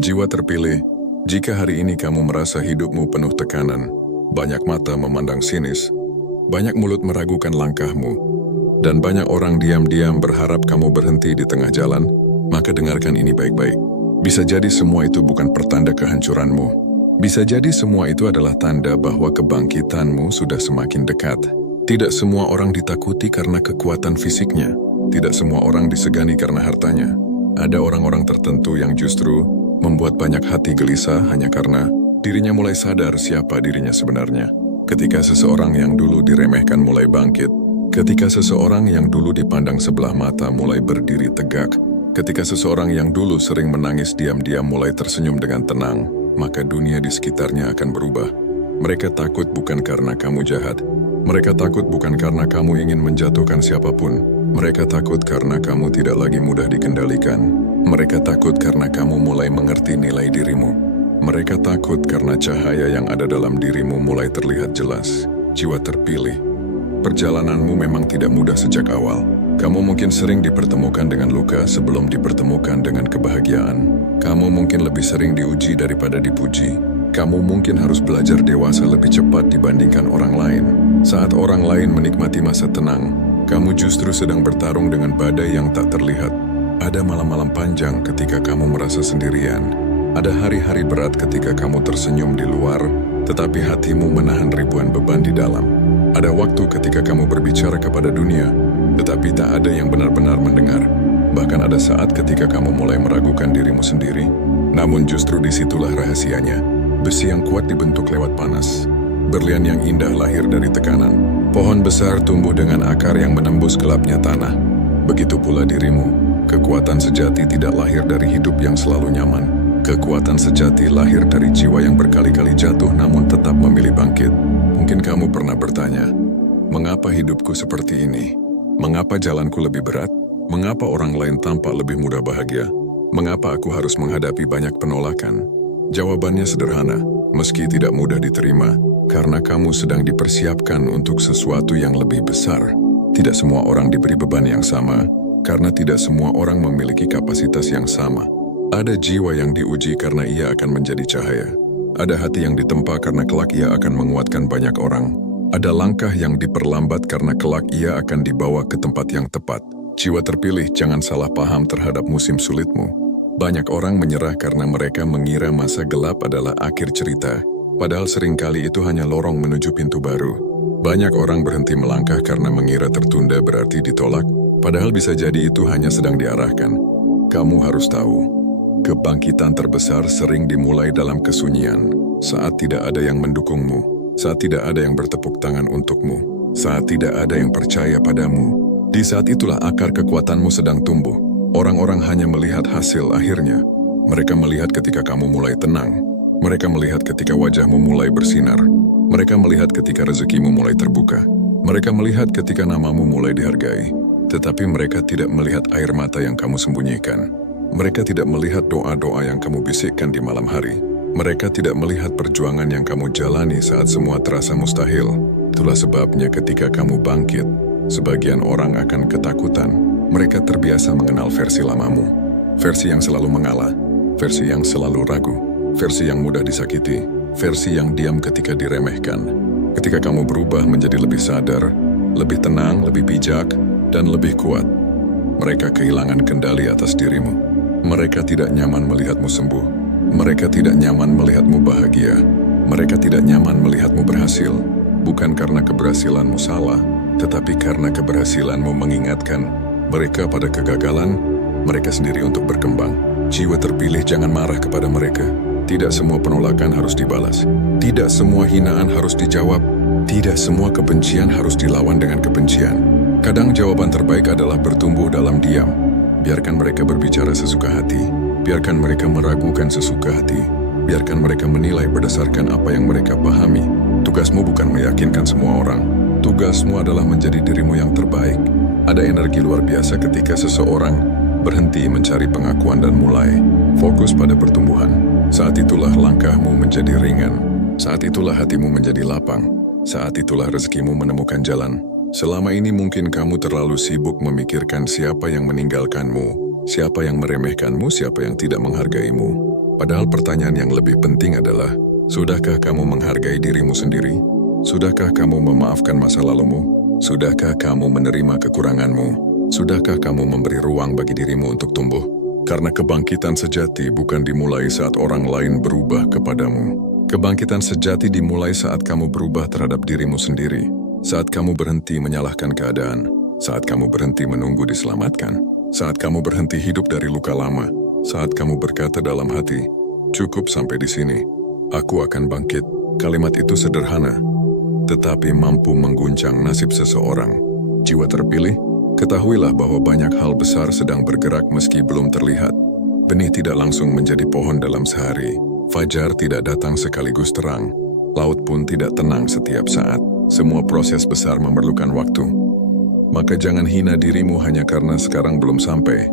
Jiwa terpilih, jika hari ini kamu merasa hidupmu penuh tekanan, banyak mata memandang sinis, banyak mulut meragukan langkahmu, dan banyak orang diam-diam berharap kamu berhenti di tengah jalan, maka dengarkan ini baik-baik. Bisa jadi semua itu bukan pertanda kehancuranmu. Bisa jadi semua itu adalah tanda bahwa kebangkitanmu sudah semakin dekat. Tidak semua orang ditakuti karena kekuatan fisiknya. Tidak semua orang disegani karena hartanya. Ada orang-orang tertentu yang justru membuat banyak hati gelisah hanya karena dirinya mulai sadar siapa dirinya sebenarnya. Ketika seseorang yang dulu diremehkan mulai bangkit, ketika seseorang yang dulu dipandang sebelah mata mulai berdiri tegak, ketika seseorang yang dulu sering menangis diam-diam mulai tersenyum dengan tenang, maka dunia di sekitarnya akan berubah. Mereka takut bukan karena kamu jahat. Mereka takut bukan karena kamu ingin menjatuhkan siapapun. Mereka takut karena kamu tidak lagi mudah dikendalikan. Mereka takut karena kamu mulai mengerti nilai dirimu. Mereka takut karena cahaya yang ada dalam dirimu mulai terlihat jelas. Jiwa terpilih. Perjalananmu memang tidak mudah sejak awal. Kamu mungkin sering dipertemukan dengan luka sebelum dipertemukan dengan kebahagiaan. Kamu mungkin lebih sering diuji daripada dipuji. Kamu mungkin harus belajar dewasa lebih cepat dibandingkan orang lain. Saat orang lain menikmati masa tenang, kamu justru sedang bertarung dengan badai yang tak terlihat. Ada malam-malam panjang ketika kamu merasa sendirian. Ada hari-hari berat ketika kamu tersenyum di luar, tetapi hatimu menahan ribuan beban di dalam. Ada waktu ketika kamu berbicara kepada dunia, tetapi tak ada yang benar-benar mendengar. Bahkan ada saat ketika kamu mulai meragukan dirimu sendiri. Namun justru disitulah rahasianya. Besi yang kuat dibentuk lewat panas. Berlian yang indah lahir dari tekanan. Pohon besar tumbuh dengan akar yang menembus gelapnya tanah. Begitu pula dirimu. Kekuatan sejati tidak lahir dari hidup yang selalu nyaman. Kekuatan sejati lahir dari jiwa yang berkali-kali jatuh namun tetap memilih bangkit. Mungkin kamu pernah bertanya, mengapa hidupku seperti ini? Mengapa jalanku lebih berat? Mengapa orang lain tampak lebih mudah bahagia? Mengapa aku harus menghadapi banyak penolakan? Jawabannya sederhana, meski tidak mudah diterima, karena kamu sedang dipersiapkan untuk sesuatu yang lebih besar. Tidak semua orang diberi beban yang sama, karena tidak semua orang memiliki kapasitas yang sama. Ada jiwa yang diuji karena ia akan menjadi cahaya. Ada hati yang ditempa karena kelak ia akan menguatkan banyak orang. Ada langkah yang diperlambat karena kelak ia akan dibawa ke tempat yang tepat. Jiwa terpilih, jangan salah paham terhadap musim sulitmu. Banyak orang menyerah karena mereka mengira masa gelap adalah akhir cerita. Padahal seringkali itu hanya lorong menuju pintu baru. Banyak orang berhenti melangkah karena mengira tertunda berarti ditolak, padahal bisa jadi itu hanya sedang diarahkan. Kamu harus tahu, kebangkitan terbesar sering dimulai dalam kesunyian, saat tidak ada yang mendukungmu, saat tidak ada yang bertepuk tangan untukmu, saat tidak ada yang percaya padamu. Di saat itulah akar kekuatanmu sedang tumbuh. Orang-orang hanya melihat hasil akhirnya. Mereka melihat ketika kamu mulai tenang. Mereka melihat ketika wajahmu mulai bersinar. Mereka melihat ketika rezekimu mulai terbuka. Mereka melihat ketika namamu mulai dihargai. Tetapi mereka tidak melihat air mata yang kamu sembunyikan. Mereka tidak melihat doa-doa yang kamu bisikkan di malam hari. Mereka tidak melihat perjuangan yang kamu jalani saat semua terasa mustahil. Itulah sebabnya ketika kamu bangkit, sebagian orang akan ketakutan. Mereka terbiasa mengenal versi lamamu. Versi yang selalu mengalah. Versi yang selalu ragu. Versi yang mudah disakiti, versi yang diam ketika diremehkan. Ketika kamu berubah menjadi lebih sadar, lebih tenang, lebih bijak, dan lebih kuat, mereka kehilangan kendali atas dirimu. Mereka tidak nyaman melihatmu sembuh. Mereka tidak nyaman melihatmu bahagia. Mereka tidak nyaman melihatmu berhasil, bukan karena keberhasilanmu salah, tetapi karena keberhasilanmu mengingatkan mereka pada kegagalan mereka sendiri untuk berkembang. Jiwa terpilih, jangan marah kepada mereka. Tidak semua penolakan harus dibalas. Tidak semua hinaan harus dijawab. Tidak semua kebencian harus dilawan dengan kebencian. Kadang jawaban terbaik adalah bertumbuh dalam diam. Biarkan mereka berbicara sesuka hati. Biarkan mereka meragukan sesuka hati. Biarkan mereka menilai berdasarkan apa yang mereka pahami. Tugasmu bukan meyakinkan semua orang. Tugasmu adalah menjadi dirimu yang terbaik. Ada energi luar biasa ketika seseorang berhenti mencari pengakuan dan mulai fokus pada pertumbuhan. Saat itulah langkahmu menjadi ringan. Saat itulah hatimu menjadi lapang. Saat itulah rezekimu menemukan jalan. Selama ini mungkin kamu terlalu sibuk memikirkan siapa yang meninggalkanmu, siapa yang meremehkanmu, siapa yang tidak menghargaimu. Padahal pertanyaan yang lebih penting adalah, sudahkah kamu menghargai dirimu sendiri? Sudahkah kamu memaafkan masa lalumu? Sudahkah kamu menerima kekuranganmu? Sudahkah kamu memberi ruang bagi dirimu untuk tumbuh? Karena kebangkitan sejati bukan dimulai saat orang lain berubah kepadamu. Kebangkitan sejati dimulai saat kamu berubah terhadap dirimu sendiri. Saat kamu berhenti menyalahkan keadaan. Saat kamu berhenti menunggu diselamatkan. Saat kamu berhenti hidup dari luka lama. Saat kamu berkata dalam hati, cukup sampai di sini. Aku akan bangkit. Kalimat itu sederhana, tetapi mampu mengguncang nasib seseorang. Jiwa terpilih, ketahuilah bahwa banyak hal besar sedang bergerak meski belum terlihat. Benih tidak langsung menjadi pohon dalam sehari. Fajar tidak datang sekaligus terang. Laut pun tidak tenang setiap saat. Semua proses besar memerlukan waktu. Maka jangan hina dirimu hanya karena sekarang belum sampai.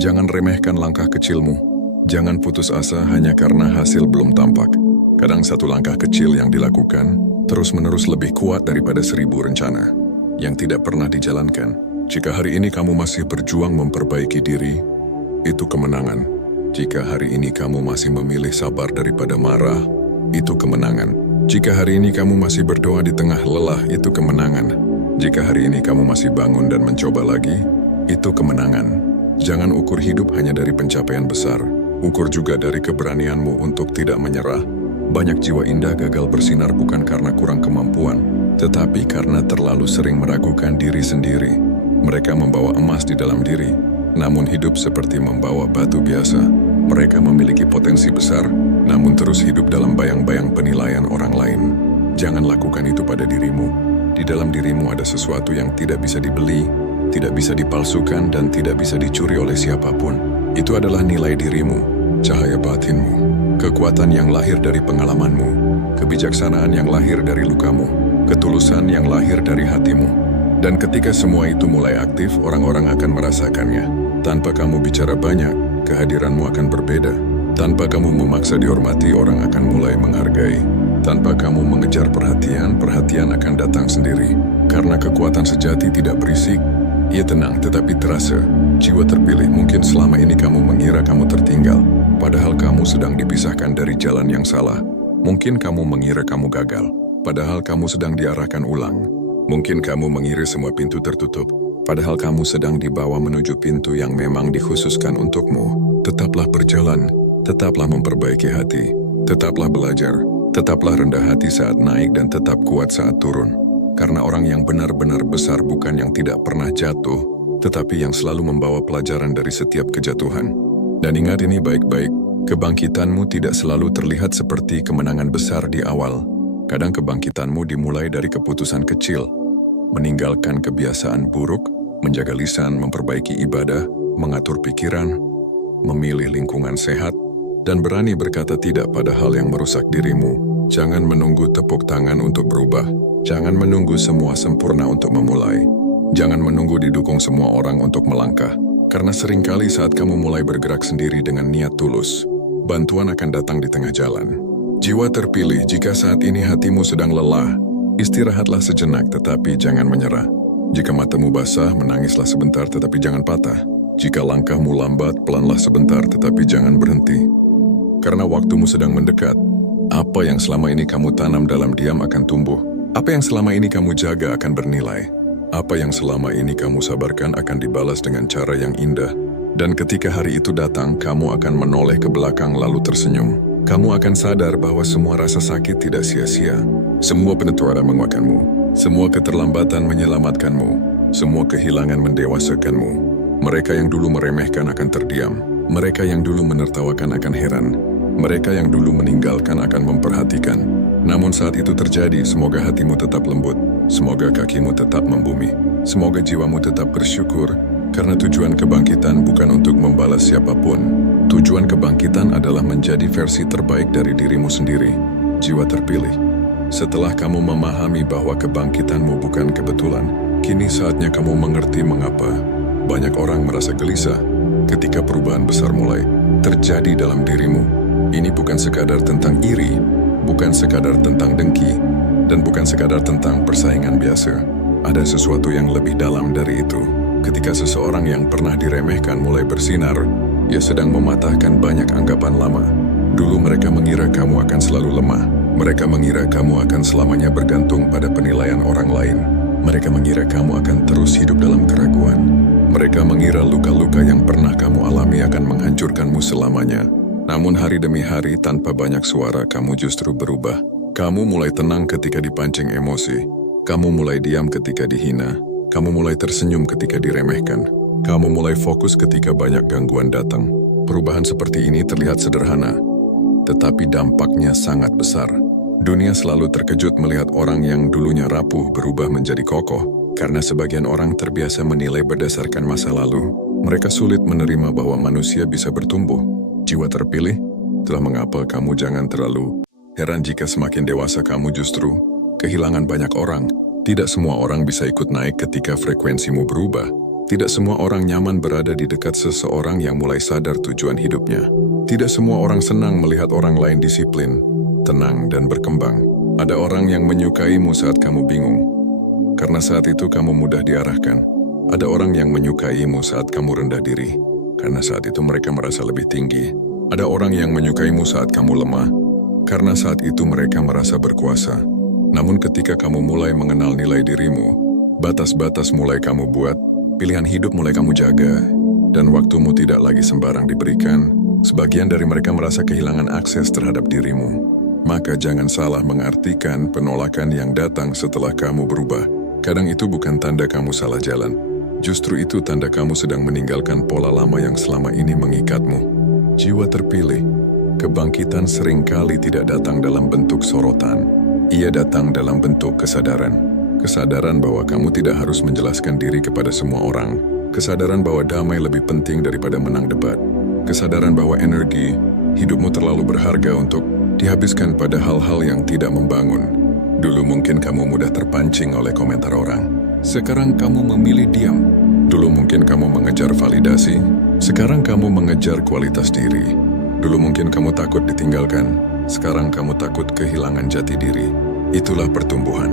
Jangan remehkan langkah kecilmu. Jangan putus asa hanya karena hasil belum tampak. Kadang satu langkah kecil yang dilakukan terus-menerus lebih kuat daripada 1000 rencana yang tidak pernah dijalankan. Jika hari ini kamu masih berjuang memperbaiki diri, itu kemenangan. Jika hari ini kamu masih memilih sabar daripada marah, itu kemenangan. Jika hari ini kamu masih berdoa di tengah lelah, itu kemenangan. Jika hari ini kamu masih bangun dan mencoba lagi, itu kemenangan. Jangan ukur hidup hanya dari pencapaian besar. Ukur juga dari keberanianmu untuk tidak menyerah. Banyak jiwa indah gagal bersinar bukan karena kurang kemampuan, tetapi karena terlalu sering meragukan diri sendiri. Mereka membawa emas di dalam diri, namun hidup seperti membawa batu biasa. Mereka memiliki potensi besar, namun terus hidup dalam bayang-bayang penilaian orang lain. Jangan lakukan itu pada dirimu. Di dalam dirimu ada sesuatu yang tidak bisa dibeli, tidak bisa dipalsukan, dan tidak bisa dicuri oleh siapapun. Itu adalah nilai dirimu, cahaya batinmu, kekuatan yang lahir dari pengalamanmu, kebijaksanaan yang lahir dari lukamu, ketulusan yang lahir dari hatimu. Dan ketika semua itu mulai aktif, orang-orang akan merasakannya. Tanpa kamu bicara banyak, kehadiranmu akan berbeda. Tanpa kamu memaksa dihormati, orang akan mulai menghargai. Tanpa kamu mengejar perhatian, perhatian akan datang sendiri. Karena kekuatan sejati tidak berisik, ia tenang tetapi terasa. Jiwa terpilih, mungkin selama ini kamu mengira kamu tertinggal, padahal kamu sedang dipisahkan dari jalan yang salah. Mungkin kamu mengira kamu gagal, padahal kamu sedang diarahkan ulang. Mungkin kamu mengira semua pintu tertutup, padahal kamu sedang dibawa menuju pintu yang memang dikhususkan untukmu. Tetaplah berjalan, tetaplah memperbaiki hati, tetaplah belajar, tetaplah rendah hati saat naik dan tetap kuat saat turun. Karena orang yang benar-benar besar bukan yang tidak pernah jatuh, tetapi yang selalu membawa pelajaran dari setiap kejatuhan. Dan ingat ini baik-baik, kebangkitanmu tidak selalu terlihat seperti kemenangan besar di awal. Kadang kebangkitanmu dimulai dari keputusan kecil, meninggalkan kebiasaan buruk, menjaga lisan, memperbaiki ibadah, mengatur pikiran, memilih lingkungan sehat, dan berani berkata tidak pada hal yang merusak dirimu. Jangan menunggu tepuk tangan untuk berubah. Jangan menunggu semua sempurna untuk memulai. Jangan menunggu didukung semua orang untuk melangkah. Karena seringkali saat kamu mulai bergerak sendiri dengan niat tulus, bantuan akan datang di tengah jalan. Jiwa terpilih, jika saat ini hatimu sedang lelah, istirahatlah sejenak tetapi jangan menyerah. Jika matamu basah, menangislah sebentar tetapi jangan patah. Jika langkahmu lambat, pelanlah sebentar tetapi jangan berhenti. Karena waktumu sedang mendekat. Apa yang selama ini kamu tanam dalam diam akan tumbuh. Apa yang selama ini kamu jaga akan bernilai. Apa yang selama ini kamu sabarkan akan dibalas dengan cara yang indah. Dan ketika hari itu datang, kamu akan menoleh ke belakang lalu tersenyum. Kamu akan sadar bahwa semua rasa sakit tidak sia-sia. Semua penyesalan menguatkanmu. Semua keterlambatan menyelamatkanmu. Semua kehilangan mendewasakanmu. Mereka yang dulu meremehkan akan terdiam. Mereka yang dulu menertawakan akan heran. Mereka yang dulu meninggalkan akan memperhatikan. Namun saat itu terjadi, semoga hatimu tetap lembut. Semoga kakimu tetap membumi. Semoga jiwamu tetap bersyukur. Karena tujuan kebangkitan bukan untuk membalas siapapun. Tujuan kebangkitan adalah menjadi versi terbaik dari dirimu sendiri. Jiwa terpilih. Setelah kamu memahami bahwa kebangkitanmu bukan kebetulan, kini saatnya kamu mengerti mengapa banyak orang merasa gelisah ketika perubahan besar mulai terjadi dalam dirimu. Ini bukan sekadar tentang iri, bukan sekadar tentang dengki, dan bukan sekadar tentang persaingan biasa. Ada sesuatu yang lebih dalam dari itu. Ketika seseorang yang pernah diremehkan mulai bersinar, ia sedang mematahkan banyak anggapan lama. Dulu mereka mengira kamu akan selalu lemah. Mereka mengira kamu akan selamanya bergantung pada penilaian orang lain. Mereka mengira kamu akan terus hidup dalam keraguan. Mereka mengira luka-luka yang pernah kamu alami akan menghancurkanmu selamanya. Namun hari demi hari tanpa banyak suara kamu justru berubah. Kamu mulai tenang ketika dipancing emosi. Kamu mulai diam ketika dihina. Kamu mulai tersenyum ketika diremehkan. Kamu mulai fokus ketika banyak gangguan datang. Perubahan seperti ini terlihat sederhana, tetapi dampaknya sangat besar. Dunia selalu terkejut melihat orang yang dulunya rapuh berubah menjadi kokoh. Karena sebagian orang terbiasa menilai berdasarkan masa lalu, mereka sulit menerima bahwa manusia bisa bertumbuh. Jiwa terpilih, itulah mengapa kamu jangan terlalu heran jika semakin dewasa kamu justru kehilangan banyak orang. Tidak semua orang bisa ikut naik ketika frekuensimu berubah. Tidak semua orang nyaman berada di dekat seseorang yang mulai sadar tujuan hidupnya. Tidak semua orang senang melihat orang lain disiplin, tenang, dan berkembang. Ada orang yang menyukaimu saat kamu bingung, karena saat itu kamu mudah diarahkan. Ada orang yang menyukaimu saat kamu rendah diri, karena saat itu mereka merasa lebih tinggi. Ada orang yang menyukaimu saat kamu lemah, karena saat itu mereka merasa berkuasa. Namun ketika kamu mulai mengenal nilai dirimu, batas-batas mulai kamu buat, pilihan hidup mulai kamu jaga, dan waktumu tidak lagi sembarang diberikan, sebagian dari mereka merasa kehilangan akses terhadap dirimu. Maka jangan salah mengartikan penolakan yang datang setelah kamu berubah. Kadang itu bukan tanda kamu salah jalan. Justru itu tanda kamu sedang meninggalkan pola lama yang selama ini mengikatmu. Jiwa terpilih. Kebangkitan seringkali tidak datang dalam bentuk sorotan. Ia datang dalam bentuk kesadaran. Kesadaran bahwa kamu tidak harus menjelaskan diri kepada semua orang. Kesadaran bahwa damai lebih penting daripada menang debat. Kesadaran bahwa energi hidupmu terlalu berharga untuk dihabiskan pada hal-hal yang tidak membangun. Dulu mungkin kamu mudah terpancing oleh komentar orang. Sekarang kamu memilih diam. Dulu mungkin kamu mengejar validasi. Sekarang kamu mengejar kualitas diri. Dulu mungkin kamu takut ditinggalkan. Sekarang kamu takut kehilangan jati diri. Itulah pertumbuhan.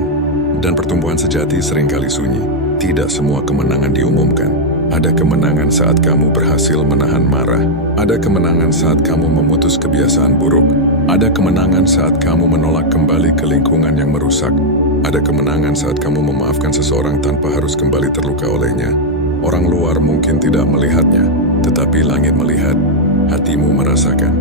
Dan pertumbuhan sejati seringkali sunyi. Tidak semua kemenangan diumumkan. Ada kemenangan saat kamu berhasil menahan marah. Ada kemenangan saat kamu memutus kebiasaan buruk. Ada kemenangan saat kamu menolak kembali ke lingkungan yang merusak. Ada kemenangan saat kamu memaafkan seseorang tanpa harus kembali terluka olehnya. Orang luar mungkin tidak melihatnya, tetapi langit melihat, hatimu merasakan,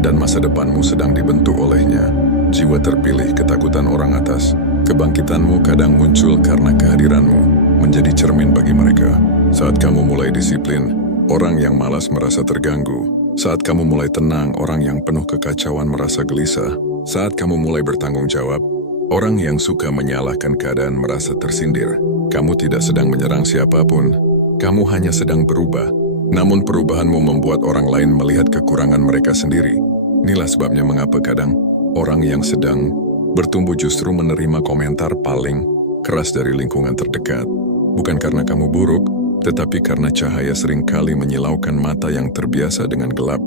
dan masa depanmu sedang dibentuk olehnya. Jiwa terpilih ketakutan orang atas. Kebangkitanmu kadang muncul karena kehadiranmu menjadi cermin bagi mereka. Saat kamu mulai disiplin, orang yang malas merasa terganggu. Saat kamu mulai tenang, orang yang penuh kekacauan merasa gelisah. Saat kamu mulai bertanggung jawab, orang yang suka menyalahkan keadaan merasa tersindir. Kamu tidak sedang menyerang siapapun, kamu hanya sedang berubah. Namun perubahanmu membuat orang lain melihat kekurangan mereka sendiri. Inilah sebabnya mengapa kadang orang yang sedang bertumbuh justru menerima komentar paling keras dari lingkungan terdekat. Bukan karena kamu buruk, tetapi karena cahaya seringkali menyilaukan mata yang terbiasa dengan gelap.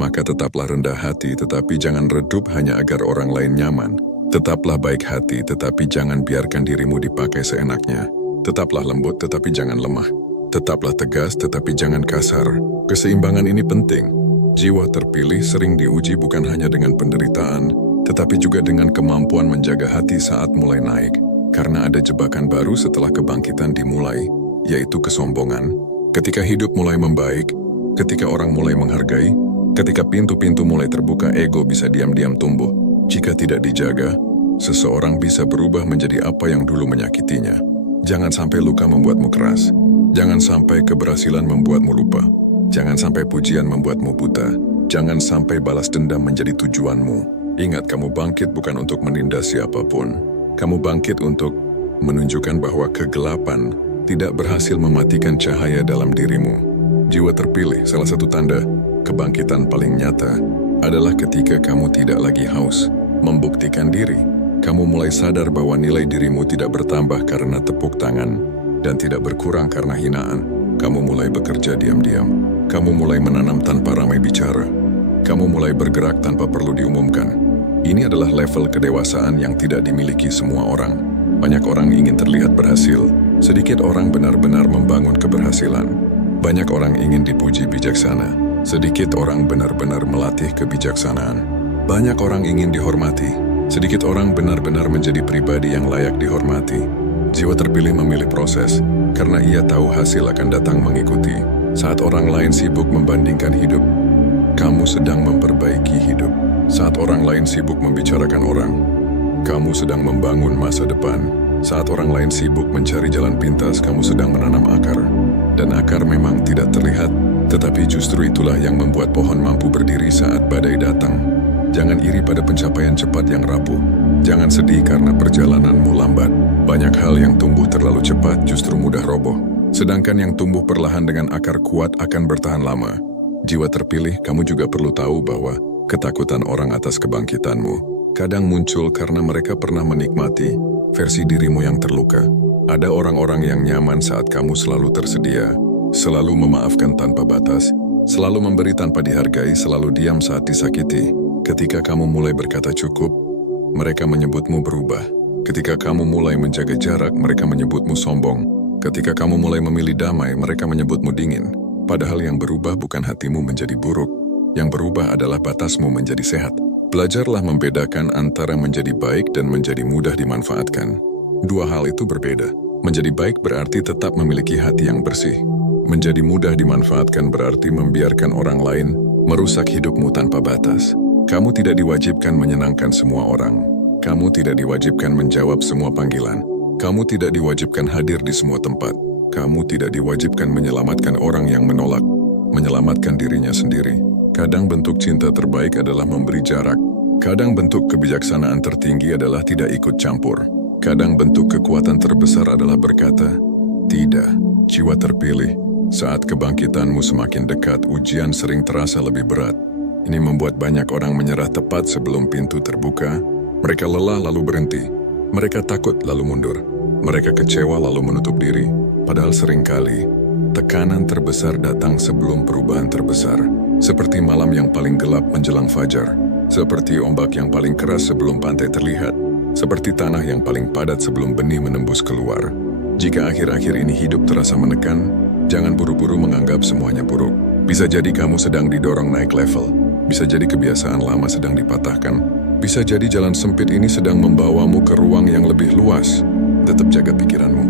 Maka tetaplah rendah hati, tetapi jangan redup hanya agar orang lain nyaman. Tetaplah baik hati, tetapi jangan biarkan dirimu dipakai seenaknya. Tetaplah lembut, tetapi jangan lemah. Tetaplah tegas, tetapi jangan kasar. Keseimbangan ini penting. Jiwa terpilih sering diuji bukan hanya dengan penderitaan, tetapi juga dengan kemampuan menjaga hati saat mulai naik. Karena ada jebakan baru setelah kebangkitan dimulai, yaitu kesombongan. Ketika hidup mulai membaik, ketika orang mulai menghargai, ketika pintu-pintu mulai terbuka, ego bisa diam-diam tumbuh. Jika tidak dijaga, seseorang bisa berubah menjadi apa yang dulu menyakitinya. Jangan sampai luka membuatmu keras. Jangan sampai keberhasilan membuatmu lupa. Jangan sampai pujian membuatmu buta. Jangan sampai balas dendam menjadi tujuanmu. Ingat, kamu bangkit bukan untuk menindas siapapun. Kamu bangkit untuk menunjukkan bahwa kegelapan tidak berhasil mematikan cahaya dalam dirimu. Jiwa terpilih, salah satu tanda kebangkitan paling nyata adalah ketika kamu tidak lagi haus membuktikan diri. Kamu mulai sadar bahwa nilai dirimu tidak bertambah karena tepuk tangan dan tidak berkurang karena hinaan. Kamu mulai bekerja diam-diam. Kamu mulai menanam tanpa ramai bicara. Kamu mulai bergerak tanpa perlu diumumkan. Ini adalah level kedewasaan yang tidak dimiliki semua orang. Banyak orang ingin terlihat berhasil. Sedikit orang benar-benar membangun keberhasilan. Banyak orang ingin dipuji bijaksana. Sedikit orang benar-benar melatih kebijaksanaan. Banyak orang ingin dihormati. Sedikit orang benar-benar menjadi pribadi yang layak dihormati. Jiwa terpilih memilih proses, karena ia tahu hasil akan datang mengikuti. Saat orang lain sibuk membandingkan hidup, kamu sedang memperbaiki hidup. Saat orang lain sibuk membicarakan orang, kamu sedang membangun masa depan. Saat orang lain sibuk mencari jalan pintas, kamu sedang menanam akar. Dan akar memang tidak terlihat, tetapi justru itulah yang membuat pohon mampu berdiri saat badai datang. Jangan iri pada pencapaian cepat yang rapuh. Jangan sedih karena perjalananmu lambat. Banyak hal yang tumbuh terlalu cepat justru mudah roboh. Sedangkan yang tumbuh perlahan dengan akar kuat akan bertahan lama. Jiwa terpilih, kamu juga perlu tahu bahwa ketakutan orang atas kebangkitanmu kadang muncul karena mereka pernah menikmati versi dirimu yang terluka. Ada orang-orang yang nyaman saat kamu selalu tersedia, selalu memaafkan tanpa batas, selalu memberi tanpa dihargai, selalu diam saat disakiti. Ketika kamu mulai berkata cukup, mereka menyebutmu berubah. Ketika kamu mulai menjaga jarak, mereka menyebutmu sombong. Ketika kamu mulai memilih damai, mereka menyebutmu dingin. Padahal yang berubah bukan hatimu menjadi buruk. Yang berubah adalah batasmu menjadi sehat. Belajarlah membedakan antara menjadi baik dan menjadi mudah dimanfaatkan. Dua hal itu berbeda. Menjadi baik berarti tetap memiliki hati yang bersih. Menjadi mudah dimanfaatkan berarti membiarkan orang lain merusak hidupmu tanpa batas. Kamu tidak diwajibkan menyenangkan semua orang. Kamu tidak diwajibkan menjawab semua panggilan. Kamu tidak diwajibkan hadir di semua tempat. Kamu tidak diwajibkan menyelamatkan orang yang menolak, menyelamatkan dirinya sendiri. Kadang bentuk cinta terbaik adalah memberi jarak. Kadang bentuk kebijaksanaan tertinggi adalah tidak ikut campur. Kadang bentuk kekuatan terbesar adalah berkata, tidak. Jiwa terpilih, saat kebangkitanmu semakin dekat, ujian sering terasa lebih berat. Ini membuat banyak orang menyerah tepat sebelum pintu terbuka. Mereka lelah lalu berhenti. Mereka takut lalu mundur. Mereka kecewa lalu menutup diri. Padahal seringkali, tekanan terbesar datang sebelum perubahan terbesar. Seperti malam yang paling gelap menjelang fajar. Seperti ombak yang paling keras sebelum pantai terlihat. Seperti tanah yang paling padat sebelum benih menembus keluar. Jika akhir-akhir ini hidup terasa menekan, jangan buru-buru menganggap semuanya buruk. Bisa jadi kamu sedang didorong naik level. Bisa jadi kebiasaan lama sedang dipatahkan. Bisa jadi jalan sempit ini sedang membawamu ke ruang yang lebih luas. Tetap jaga pikiranmu.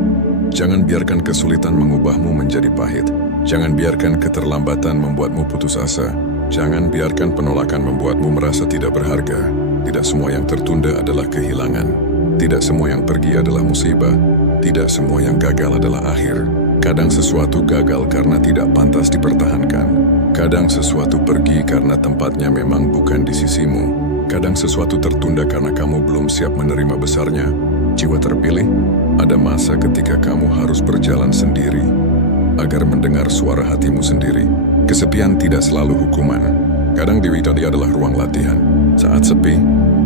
Jangan biarkan kesulitan mengubahmu menjadi pahit. Jangan biarkan keterlambatan membuatmu putus asa. Jangan biarkan penolakan membuatmu merasa tidak berharga. Tidak semua yang tertunda adalah kehilangan. Tidak semua yang pergi adalah musibah. Tidak semua yang gagal adalah akhir. Kadang sesuatu gagal karena tidak pantas dipertahankan. Kadang sesuatu pergi karena tempatnya memang bukan di sisimu. Kadang sesuatu tertunda karena kamu belum siap menerima besarnya. Jiwa terpilih, ada masa ketika kamu harus berjalan sendiri agar mendengar suara hatimu sendiri. Kesepian tidak selalu hukuman. Kadang Dewi tadi adalah ruang latihan. Saat sepi,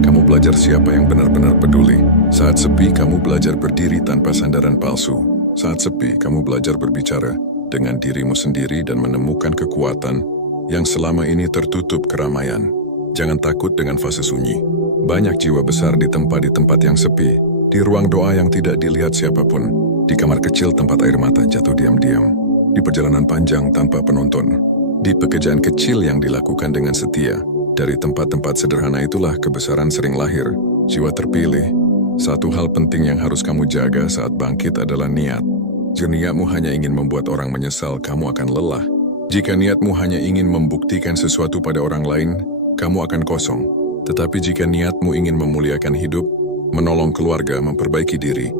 kamu belajar siapa yang benar-benar peduli. Saat sepi, kamu belajar berdiri tanpa sandaran palsu. Saat sepi, kamu belajar berbicara dengan dirimu sendiri dan menemukan kekuatan yang selama ini tertutup keramaian. Jangan takut dengan fase sunyi. Banyak jiwa besar ditempa di tempat yang sepi, di ruang doa yang tidak dilihat siapapun, di kamar kecil tempat air mata jatuh diam-diam, di perjalanan panjang tanpa penonton, di pekerjaan kecil yang dilakukan dengan setia. Dari tempat-tempat sederhana itulah kebesaran sering lahir. Jiwa terpilih, satu hal penting yang harus kamu jaga saat bangkit adalah niat. Jika niatmu hanya ingin membuat orang menyesal, kamu akan lelah. Jika niatmu hanya ingin membuktikan sesuatu pada orang lain, kamu akan kosong. Tetapi jika niatmu ingin memuliakan hidup, menolong keluarga, memperbaiki diri,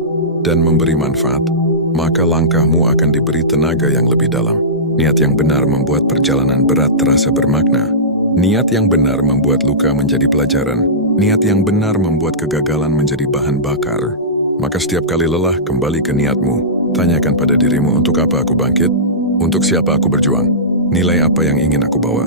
dan memberi manfaat, maka langkahmu akan diberi tenaga yang lebih dalam. Niat yang benar membuat perjalanan berat terasa bermakna. Niat yang benar membuat luka menjadi pelajaran. Niat yang benar membuat kegagalan menjadi bahan bakar. Maka setiap kali lelah, kembali ke niatmu. Tanyakan pada dirimu, untuk apa aku bangkit? Untuk siapa aku berjuang? Nilai apa yang ingin aku bawa?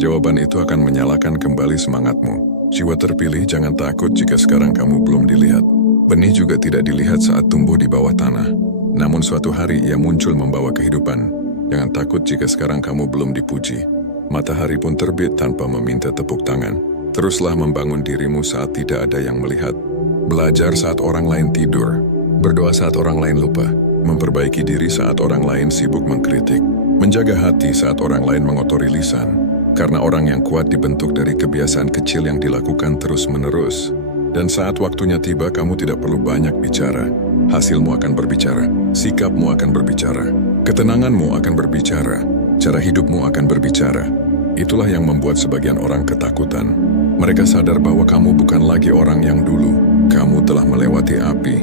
Jawaban itu akan menyalakan kembali semangatmu. Jiwa terpilih, jangan takut jika sekarang kamu belum dilihat. Benih juga tidak dilihat saat tumbuh di bawah tanah. Namun suatu hari ia muncul membawa kehidupan. Jangan takut jika sekarang kamu belum dipuji. Matahari pun terbit tanpa meminta tepuk tangan. Teruslah membangun dirimu saat tidak ada yang melihat. Belajar saat orang lain tidur. Berdoa saat orang lain lupa. Memperbaiki diri saat orang lain sibuk mengkritik. Menjaga hati saat orang lain mengotori lisan. Karena orang yang kuat dibentuk dari kebiasaan kecil yang dilakukan terus-menerus. Dan saat waktunya tiba, kamu tidak perlu banyak bicara. Hasilmu akan berbicara, sikapmu akan berbicara, ketenanganmu akan berbicara, cara hidupmu akan berbicara. Itulah yang membuat sebagian orang ketakutan. Mereka sadar bahwa kamu bukan lagi orang yang dulu. Kamu telah melewati api,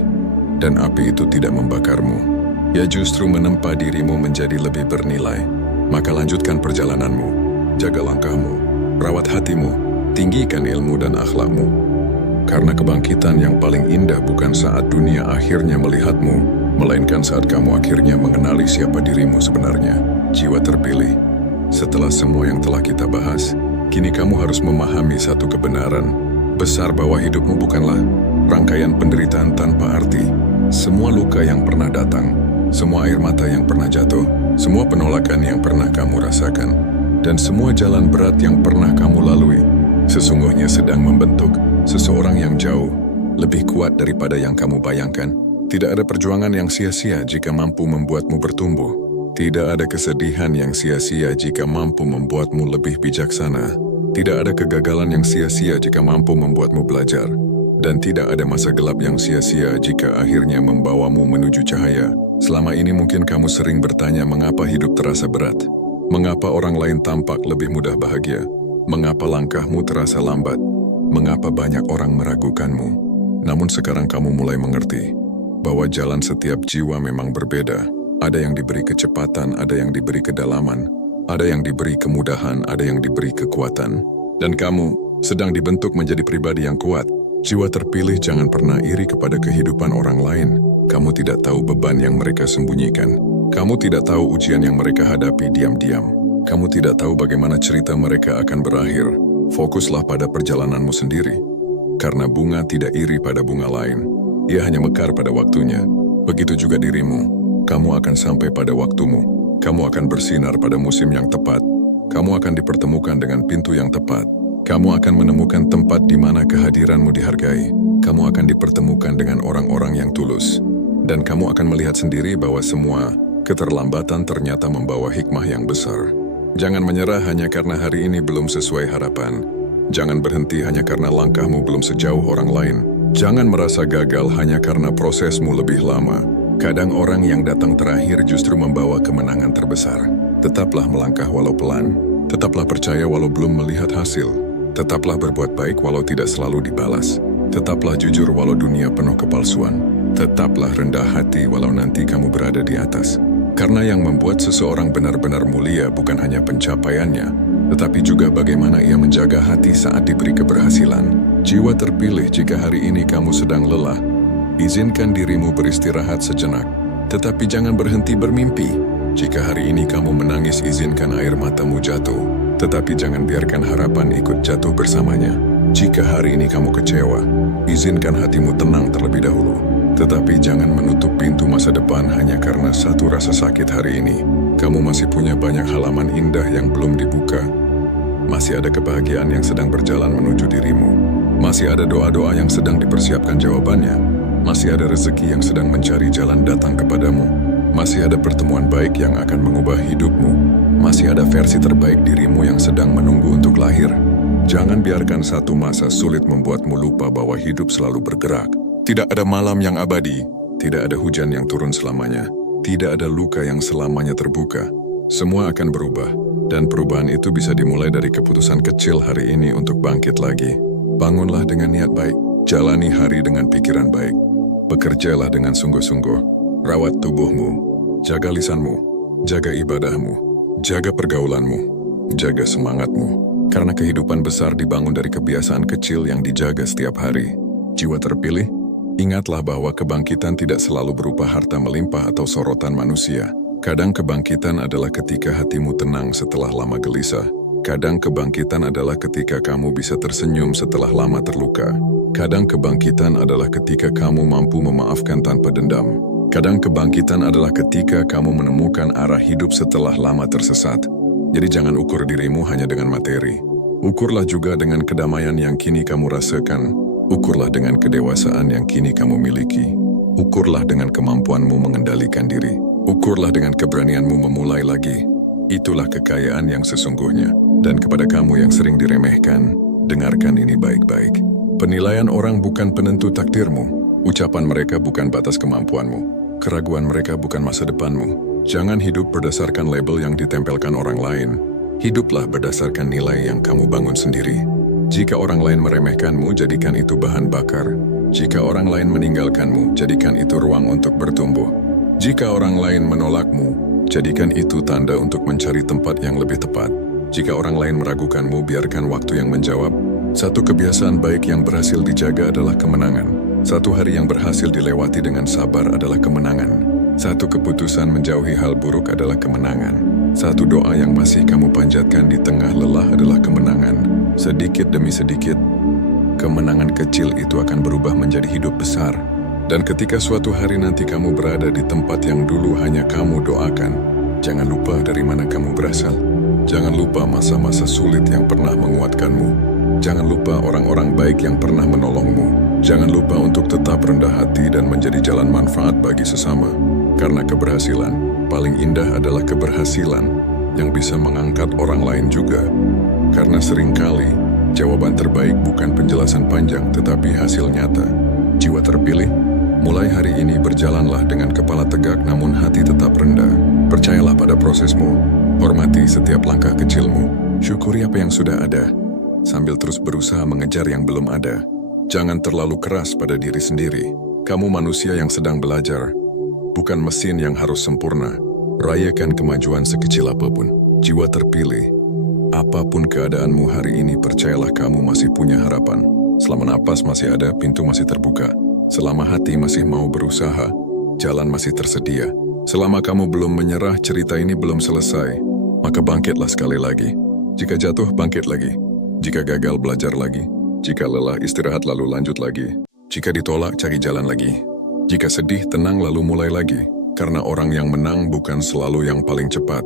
dan api itu tidak membakarmu. Ya justru menempa dirimu menjadi lebih bernilai. Maka lanjutkan perjalananmu, jaga langkahmu, rawat hatimu, tinggikan ilmu dan akhlakmu. Karena kebangkitan yang paling indah bukan saat dunia akhirnya melihatmu, melainkan saat kamu akhirnya mengenali siapa dirimu sebenarnya. Jiwa terpilih. Setelah semua yang telah kita bahas, kini kamu harus memahami satu kebenaran besar bahwa hidupmu bukanlah rangkaian penderitaan tanpa arti. Semua luka yang pernah datang, semua air mata yang pernah jatuh, semua penolakan yang pernah kamu rasakan, dan semua jalan berat yang pernah kamu lalui, sesungguhnya sedang membentuk seseorang yang jauh lebih kuat daripada yang kamu bayangkan. Tidak ada perjuangan yang sia-sia jika mampu membuatmu bertumbuh. Tidak ada kesedihan yang sia-sia jika mampu membuatmu lebih bijaksana. Tidak ada kegagalan yang sia-sia jika mampu membuatmu belajar. Dan tidak ada masa gelap yang sia-sia jika akhirnya membawamu menuju cahaya. Selama ini mungkin kamu sering bertanya mengapa hidup terasa berat. Mengapa orang lain tampak lebih mudah bahagia. Mengapa langkahmu terasa lambat. Mengapa banyak orang meragukanmu? Namun sekarang kamu mulai mengerti bahwa jalan setiap jiwa memang berbeda. Ada yang diberi kecepatan, ada yang diberi kedalaman, ada yang diberi kemudahan, ada yang diberi kekuatan. Dan kamu sedang dibentuk menjadi pribadi yang kuat. Jiwa terpilih jangan pernah iri kepada kehidupan orang lain. Kamu tidak tahu beban yang mereka sembunyikan. Kamu tidak tahu ujian yang mereka hadapi diam-diam. Kamu tidak tahu bagaimana cerita mereka akan berakhir. Fokuslah pada perjalananmu sendiri. Karena bunga tidak iri pada bunga lain. Ia hanya mekar pada waktunya. Begitu juga dirimu. Kamu akan sampai pada waktumu. Kamu akan bersinar pada musim yang tepat. Kamu akan dipertemukan dengan pintu yang tepat. Kamu akan menemukan tempat di mana kehadiranmu dihargai. Kamu akan dipertemukan dengan orang-orang yang tulus. Dan kamu akan melihat sendiri bahwa semua keterlambatan ternyata membawa hikmah yang besar. Jangan menyerah hanya karena hari ini belum sesuai harapan. Jangan berhenti hanya karena langkahmu belum sejauh orang lain. Jangan merasa gagal hanya karena prosesmu lebih lama. Kadang orang yang datang terakhir justru membawa kemenangan terbesar. Tetaplah melangkah walau pelan. Tetaplah percaya walau belum melihat hasil. Tetaplah berbuat baik walau tidak selalu dibalas. Tetaplah jujur walau dunia penuh kepalsuan. Tetaplah rendah hati walau nanti kamu berada di atas. Karena yang membuat seseorang benar-benar mulia bukan hanya pencapaiannya, tetapi juga bagaimana ia menjaga hati saat diberi keberhasilan. Jiwa terpilih jika hari ini kamu sedang lelah, izinkan dirimu beristirahat sejenak, tetapi jangan berhenti bermimpi. Jika hari ini kamu menangis, izinkan air matamu jatuh, tetapi jangan biarkan harapan ikut jatuh bersamanya. Jika hari ini kamu kecewa, izinkan hatimu tenang terlebih dahulu. Tetapi jangan menutup pintu masa depan hanya karena satu rasa sakit hari ini. Kamu masih punya banyak halaman indah yang belum dibuka. Masih ada kebahagiaan yang sedang berjalan menuju dirimu. Masih ada doa-doa yang sedang dipersiapkan jawabannya. Masih ada rezeki yang sedang mencari jalan datang kepadamu. Masih ada pertemuan baik yang akan mengubah hidupmu. Masih ada versi terbaik dirimu yang sedang menunggu untuk lahir. Jangan biarkan satu masa sulit membuatmu lupa bahwa hidup selalu bergerak. Tidak ada malam yang abadi, tidak ada hujan yang turun selamanya, tidak ada luka yang selamanya terbuka. Semua akan berubah, dan perubahan itu bisa dimulai dari keputusan kecil hari ini untuk bangkit lagi. Bangunlah dengan niat baik, jalani hari dengan pikiran baik, bekerjalah dengan sungguh-sungguh, rawat tubuhmu, jaga lisanmu, jaga ibadahmu, jaga pergaulanmu, jaga semangatmu, karena kehidupan besar dibangun dari kebiasaan kecil yang dijaga setiap hari. Jiwa terpilih, ingatlah bahwa kebangkitan tidak selalu berupa harta melimpah atau sorotan manusia. Kadang kebangkitan adalah ketika hatimu tenang setelah lama gelisah. Kadang kebangkitan adalah ketika kamu bisa tersenyum setelah lama terluka. Kadang kebangkitan adalah ketika kamu mampu memaafkan tanpa dendam. Kadang kebangkitan adalah ketika kamu menemukan arah hidup setelah lama tersesat. Jadi jangan ukur dirimu hanya dengan materi. Ukurlah juga dengan kedamaian yang kini kamu rasakan. Ukurlah dengan kedewasaan yang kini kamu miliki. Ukurlah dengan kemampuanmu mengendalikan diri. Ukurlah dengan keberanianmu memulai lagi. Itulah kekayaan yang sesungguhnya. Dan kepada kamu yang sering diremehkan, dengarkan ini baik-baik. Penilaian orang bukan penentu takdirmu. Ucapan mereka bukan batas kemampuanmu. Keraguan mereka bukan masa depanmu. Jangan hidup berdasarkan label yang ditempelkan orang lain. Hiduplah berdasarkan nilai yang kamu bangun sendiri. Jika orang lain meremehkanmu, jadikan itu bahan bakar. Jika orang lain meninggalkanmu, jadikan itu ruang untuk bertumbuh. Jika orang lain menolakmu, jadikan itu tanda untuk mencari tempat yang lebih tepat. Jika orang lain meragukanmu, biarkan waktu yang menjawab. Satu kebiasaan baik yang berhasil dijaga adalah kemenangan. Satu hari yang berhasil dilewati dengan sabar adalah kemenangan. Satu keputusan menjauhi hal buruk adalah kemenangan. Satu doa yang masih kamu panjatkan di tengah lelah adalah kemenangan. Sedikit demi sedikit, kemenangan kecil itu akan berubah menjadi hidup besar. Dan ketika suatu hari nanti kamu berada di tempat yang dulu hanya kamu doakan, jangan lupa dari mana kamu berasal. Jangan lupa masa-masa sulit yang pernah menguatkanmu. Jangan lupa orang-orang baik yang pernah menolongmu. Jangan lupa untuk tetap rendah hati dan menjadi jalan manfaat bagi sesama. Karena keberhasilan paling indah adalah keberhasilan yang bisa mengangkat orang lain juga. Karena seringkali jawaban terbaik bukan penjelasan panjang tetapi hasil nyata. Jiwa terpilih, mulai hari ini berjalanlah dengan kepala tegak namun hati tetap rendah. Percayalah pada prosesmu. Hormati setiap langkah kecilmu. Syukuri apa yang sudah ada, sambil terus berusaha mengejar yang belum ada. Jangan terlalu keras pada diri sendiri. Kamu manusia yang sedang belajar, bukan mesin yang harus sempurna. Rayakan kemajuan sekecil apapun. Jiwa terpilih, apapun keadaanmu hari ini, percayalah kamu masih punya harapan. Selama napas masih ada, pintu masih terbuka. Selama hati masih mau berusaha, jalan masih tersedia. Selama kamu belum menyerah, cerita ini belum selesai, maka bangkitlah sekali lagi. Jika jatuh, bangkit lagi. Jika gagal, belajar lagi. Jika lelah, istirahat lalu lanjut lagi. Jika ditolak, cari jalan lagi. Jika sedih, tenang lalu mulai lagi. Karena orang yang menang bukan selalu yang paling cepat,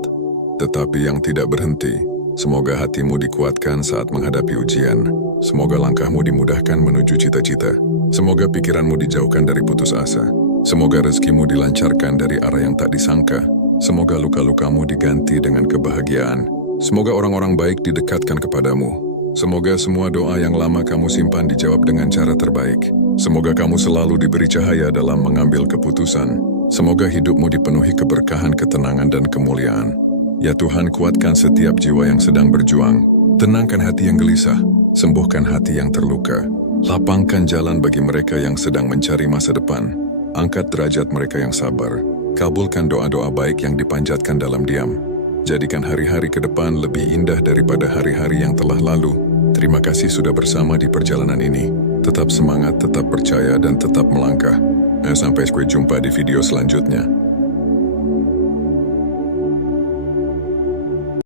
tetapi yang tidak berhenti. Semoga hatimu dikuatkan saat menghadapi ujian. Semoga langkahmu dimudahkan menuju cita-cita. Semoga pikiranmu dijauhkan dari putus asa. Semoga rezekimu dilancarkan dari arah yang tak disangka. Semoga luka-lukamu diganti dengan kebahagiaan. Semoga orang-orang baik didekatkan kepadamu. Semoga semua doa yang lama kamu simpan dijawab dengan cara terbaik. Semoga kamu selalu diberi cahaya dalam mengambil keputusan. Semoga hidupmu dipenuhi keberkahan, ketenangan, dan kemuliaan. Ya Tuhan, kuatkan setiap jiwa yang sedang berjuang. Tenangkan hati yang gelisah. Sembuhkan hati yang terluka. Lapangkan jalan bagi mereka yang sedang mencari masa depan. Angkat derajat mereka yang sabar. Kabulkan doa-doa baik yang dipanjatkan dalam diam. Jadikan hari-hari ke depan lebih indah daripada hari-hari yang telah lalu. Terima kasih sudah bersama di perjalanan ini. Tetap semangat, tetap percaya, dan tetap melangkah. Sampai jumpa di video selanjutnya.